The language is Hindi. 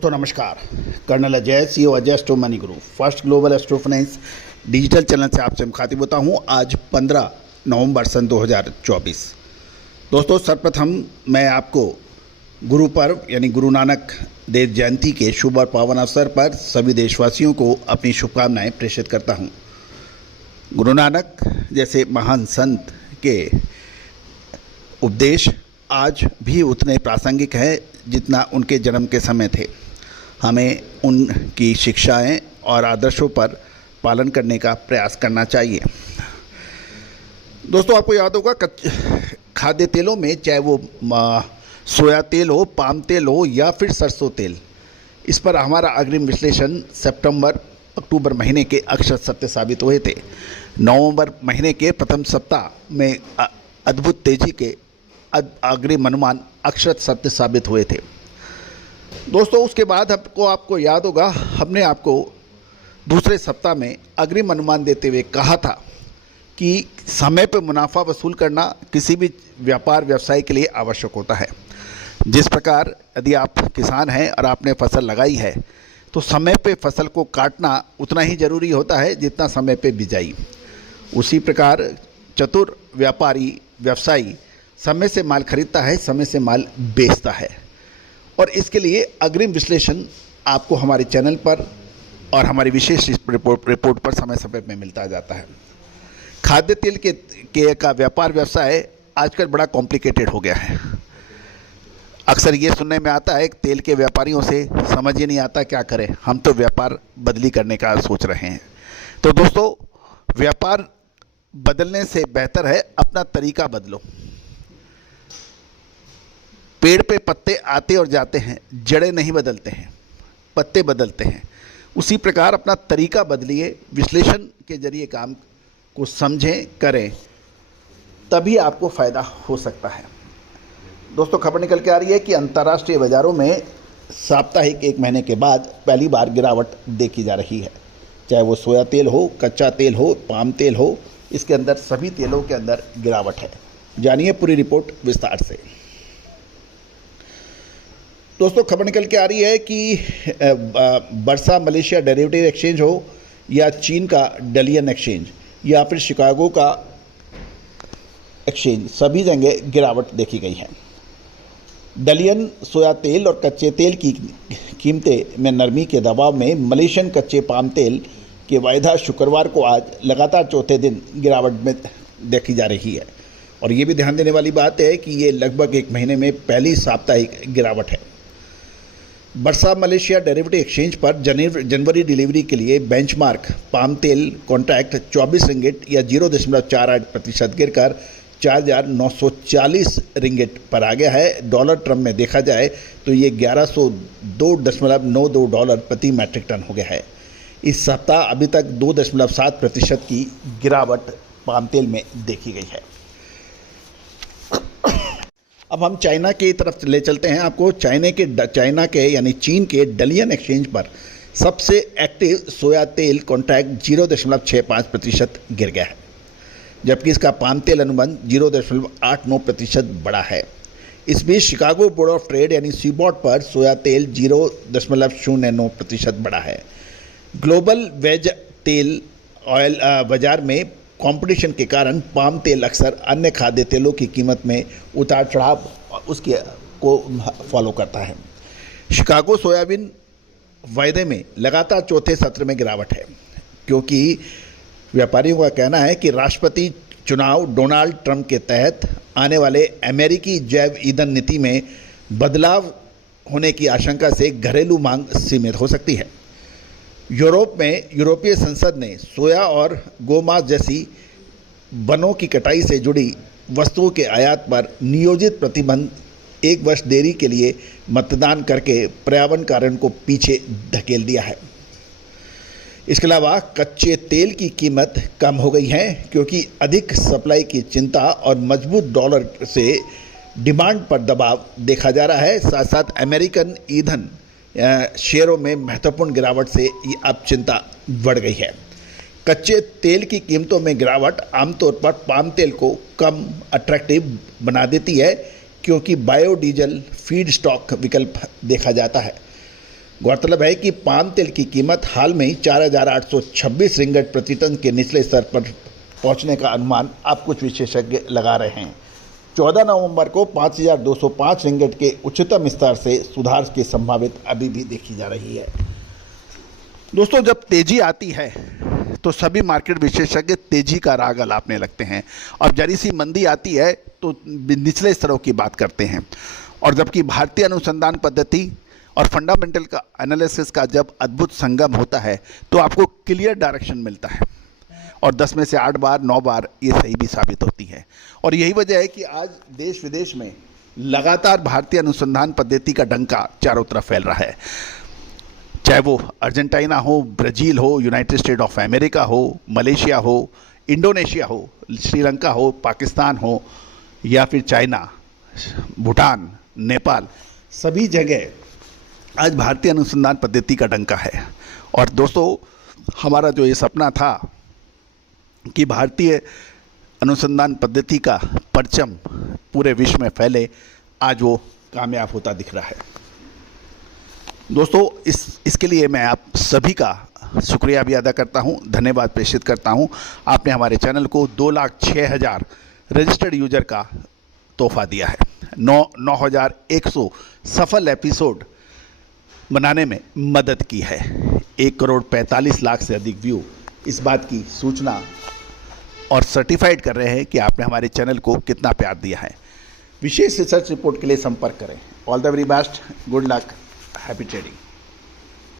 दोस्तों नमस्कार। Colonel Ajay, CEO Ajay astro money guru, first global astro finance digital channel से आपसे मुखातिब होता हूं। आज 15 नवंबर सन 2024। दोस्तों सर्वप्रथम मैं आपको गुरु पर्व यानी गुरु नानक देव जयंती के शुभ और पावन अवसर पर सभी देशवासियों को अपनी शुभकामनाएं प्रेषित करता हूं। गुरु नानक जैसे महान संत के उपदेश आज भी उतने प्रासंगिक हैं जितना उनके जन्म के समय थे। हमें उनकी शिक्षाएं और आदर्शों पर पालन करने का प्रयास करना चाहिए। दोस्तों आपको याद होगा खाद्य तेलों में, चाहे वो सोया तेल हो, पाम तेल हो या फिर सरसों तेल, इस पर हमारा अग्रिम विश्लेषण सितंबर अक्टूबर महीने के अक्षर सत्य साबित हुए थे। नवंबर महीने के प्रथम सप्ताह में अद्भुत तेजी के अग्रिम अनुमान अक्षर सत्य साबित हुए थे। दोस्तों उसके बाद आपको याद होगा हमने आपको दूसरे सप्ताह में अग्रिम अनुमान देते हुए कहा था कि समय पर मुनाफा वसूल करना किसी भी व्यापार व्यवसाय के लिए आवश्यक होता है। जिस प्रकार यदि आप किसान हैं और आपने फसल लगाई है तो समय पे फसल को काटना उतना ही ज़रूरी होता है जितना समय पे बिजाई। उसी प्रकार चतुर व्यापारी व्यवसायी समय से माल खरीदता है, समय से माल बेचता है। और इसके लिए अग्रिम विश्लेषण आपको हमारे चैनल पर और हमारी विशेष रिपोर्ट पर समय समय में मिलता जाता है। खाद्य तेल के का व्यापार व्यवसाय आजकल बड़ा कॉम्प्लिकेटेड हो गया है। अक्सर ये सुनने में आता है कि तेल के व्यापारियों से समझ ही नहीं आता क्या करें, हम तो व्यापार बदली करने का सोच रहे हैं। तो दोस्तों व्यापार बदलने से बेहतर है अपना तरीका बदलो। पेड़ पे पत्ते आते और जाते हैं, जड़ें नहीं बदलते हैं, पत्ते बदलते हैं। उसी प्रकार अपना तरीका बदलिए, विश्लेषण के जरिए काम को समझें, करें, तभी आपको फ़ायदा हो सकता है। दोस्तों खबर निकल के आ रही है कि अंतर्राष्ट्रीय बाज़ारों में साप्ताहिक एक महीने के बाद पहली बार गिरावट देखी जा रही है। चाहे वो सोया तेल हो, कच्चा तेल हो, पाम तेल हो, इसके अंदर सभी तेलों के अंदर गिरावट है। जानिए पूरी रिपोर्ट विस्तार से। दोस्तों खबर निकल के आ रही है कि बर्सा मलेशिया डेरिवेटिव एक्सचेंज हो या चीन का डलियन एक्सचेंज या फिर शिकागो का एक्सचेंज, सभी जगह गिरावट देखी गई है। डलियन सोया तेल और कच्चे तेल की कीमतें में नरमी के दबाव में मलेशियन कच्चे पाम तेल के वायदा शुक्रवार को आज लगातार चौथे दिन गिरावट में देखी जा रही है। और ये भी ध्यान देने वाली बात है कि ये लगभग एक महीने में पहली साप्ताहिक गिरावट है। बर्सा मलेशिया डेरिवेटिव एक्सचेंज पर जनवरी डिलीवरी के लिए बेंचमार्क पाम तेल कॉन्ट्रैक्ट 24 रिंगिट या 0.48% गिरकर 4,940 रिंगिट पर आ गया है। डॉलर टर्म में देखा जाए तो ये 1102.92 डॉलर प्रति मैट्रिक टन हो गया है। इस सप्ताह अभी तक 2.7% की गिरावट पाम तेल में देखी गई है। अब हम चाइना की तरफ ले चलते हैं। आपको चाइना के यानी चीन के डलियन एक्सचेंज पर सबसे एक्टिव सोया तेल कॉन्ट्रैक्ट 0.65% गिर गया है, जबकि इसका पाम तेल अनुबंध 0.89% बढ़ा है। इस बीच शिकागो बोर्ड ऑफ ट्रेड यानी सीबॉट पर सोया तेल 0.09% बढ़ा है। ग्लोबल वेज तेल ऑयल बाजार में कंपटीशन के कारण पाम तेल अक्सर अन्य खाद्य तेलों की कीमत में उतार चढ़ाव उसके को फॉलो करता है। शिकागो सोयाबीन वायदे में लगातार चौथे सत्र में गिरावट है, क्योंकि व्यापारियों का कहना है कि राष्ट्रपति चुनाव डोनाल्ड ट्रंप के तहत आने वाले अमेरिकी जैव ईंधन नीति में बदलाव होने की आशंका से घरेलू मांग सीमित हो सकती है। यूरोप में यूरोपीय संसद ने सोया और गोमांस जैसी वनों की कटाई से जुड़ी वस्तुओं के आयात पर नियोजित प्रतिबंध 1 वर्ष देरी के लिए मतदान करके पर्यावरण कारण को पीछे धकेल दिया है। इसके अलावा कच्चे तेल की कीमत कम हो गई है, क्योंकि अधिक सप्लाई की चिंता और मजबूत डॉलर से डिमांड पर दबाव देखा जा रहा है। साथ साथ अमेरिकन ईंधन शेयरों में महत्वपूर्ण गिरावट से अब चिंता बढ़ गई है। कच्चे तेल की कीमतों में गिरावट आमतौर पर पाम तेल को कम अट्रैक्टिव बना देती है, क्योंकि बायोडीजल फीड स्टॉक विकल्प देखा जाता है। गौरतलब है कि पाम तेल की कीमत हाल में ही 4,826 रिंगट प्रति टन के निचले स्तर पर पहुंचने का अनुमान अब कुछ विशेषज्ञ लगा रहे हैं। 14 नवंबर को 5,205 रिंगट के उच्चतम स्तर से सुधार की संभावित अभी भी देखी जा रही है। दोस्तों, जब तेजी आती है तो सभी मार्केट विशेषज्ञ तेजी का राग अलापने लगते हैं और जरी सी मंदी आती है तो निचले स्तरों की बात करते हैं। और जबकि भारतीय अनुसंधान पद्धति और फंडामेंटल का एनालिसिस का जब अद्भुत संगम होता है तो आपको क्लियर डायरेक्शन मिलता है और 10 में से 8 बार 9 बार ये सही भी साबित होती है। और यही वजह है कि आज देश विदेश में लगातार भारतीय अनुसंधान पद्धति का डंका चारों तरफ फैल रहा है, चाहे वो अर्जेंटीना हो, ब्राज़ील हो, यूनाइटेड स्टेट ऑफ अमेरिका हो, मलेशिया हो, इंडोनेशिया हो, श्रीलंका हो, पाकिस्तान हो या फिर चाइना, भूटान, नेपाल, सभी जगह आज भारतीय अनुसंधान पद्धति का डंका है। और दोस्तों, हमारा जो ये सपना था कि भारतीय अनुसंधान पद्धति का परचम पूरे विश्व में फैले, आज वो कामयाब होता दिख रहा है। दोस्तों, इसके लिए मैं आप सभी का शुक्रिया भी अदा करता हूं, धन्यवाद प्रेषित करता हूं। आपने हमारे चैनल को 2,06,000 रजिस्टर्ड यूजर का तोहफा दिया है। 9,100 सफल एपिसोड बनाने में मदद की है। 1,45,00,000 से अधिक व्यू इस बात की सूचना और सर्टिफाइड कर रहे हैं कि आपने हमारे चैनल को कितना प्यार दिया है। विशेष रिसर्च रिपोर्ट के लिए संपर्क करें। All the very best, good luck, happy trading.